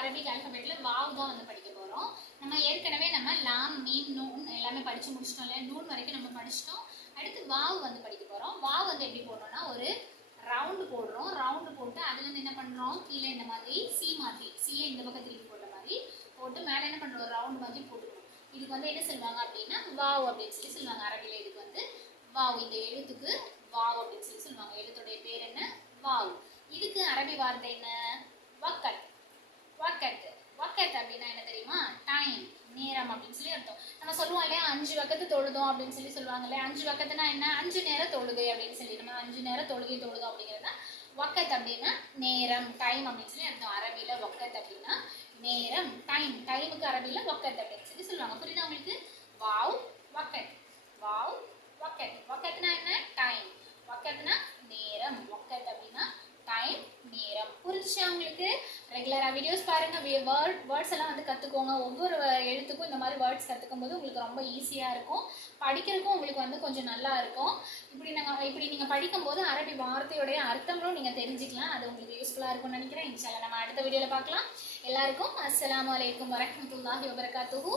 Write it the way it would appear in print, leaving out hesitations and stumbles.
Arabic ஆல்பபெட்ல wow தான் வந்து படிக்க போறோம். நம்ம ஏற்கனவே லாம் மீம் நூன் எல்லாமே படிச்சு முடிச்சிட்டோம் இல்லையா, நூன் வரைக்கும் நம்ம படிச்சிட்டோம். அடுத்து வாவ் வந்து படிக்க போறோம். வாவ் வந்து எப்படி போடுறோம்னா ஒரு ரவுண்டு போடுறோம். ரவுண்டு போட்டு அதுல இருந்து என்ன பண்றோம், கீழே இந்த மாதிரி சி மாதிரி சியை இந்த பக்கம் திருப்பி போட்ட மாதிரி போட்டு மேலே என்ன பண்றோம், ரவுண்ட் மாதிரி போட்டுக்கணும். இதுக்கு வந்து என்ன சொல்லுவாங்க அப்படின்னா வாவ் அப்படின்னு சொல்லி சொல்லுவாங்க. அரபில இதுக்கு வந்து வாவ், இந்த எழுத்துக்கு வாவ் அப்படின்னு சொல்லி சொல்லுவாங்க. எழுத்துடைய பேர் என்ன, வாவ். இதுக்கு அரபி வார்த்தை என்ன, வக்கத். வக்கத் வக்கத் அப்படின்னா என்ன தெரியுமா, டைம், நேரம் அப்படின்னு சொல்லி அர்த்தம். நம்ம சொல்லுவோம் இல்லையா 5 வக்கத்து தொழுதோம் அப்படின்னு சொல்லி சொல்லுவாங்க இல்லையா. 5 வக்கத்துனா என்ன, 5 நேர தொழுகை அப்படின்னு சொல்லி, நம்ம 5 நேர தொழுகை தொழுதோம் அப்படிங்கிறது தான் வக்கத் அப்படின்னா நேரம், டைம் அப்படின்னு சொல்லி அர்த்தம். அரபில வக்கத் அப்படின்னா நேரம், டைம். டைமுக்கு அரபில வக்கத் அப்படின்னு சொல்லி சொல்லுவாங்க. புரியுதா உங்களுக்கு? Wow வக்கத், wow வக்கத். வக்கத்னா என்ன, டைம். வக்கத்னா நேரம், வக்கத் அப்படின்னா டைம், நேரம். புரிஞ்சுச்சா உங்களுக்கு? ரெகுலரா வீடியோஸ் பாருங்க, வேர்ட்ஸ் எல்லாம் வந்து கத்துக்கோங்க. ஒவ்வொரு எழுத்துக்கும் இந்த மாதிரி வேர்ட்ஸ் கத்துக்கும் போது உங்களுக்கு ரொம்ப ஈஸியா இருக்கும். படிக்கிறதுக்கும் உங்களுக்கு வந்து கொஞ்சம் நல்லா இருக்கும். இப்படி நீங்க படிக்கும்போது அரபி வார்த்தையுடைய அர்த்தங்களும் நீங்க தெரிஞ்சுக்கலாம். அது உங்களுக்கு யூஸ்ஃபுல்லா இருக்கும்னு நினைக்கிறேன். இன்ஷால்லா நம்ம அடுத்த வீடியோல பார்க்கலாம். எல்லாருக்கும் அஸ்ஸலாமு அலைக்கும் வரஹ்மத்துல்லாஹி வபரகாத்துஹு.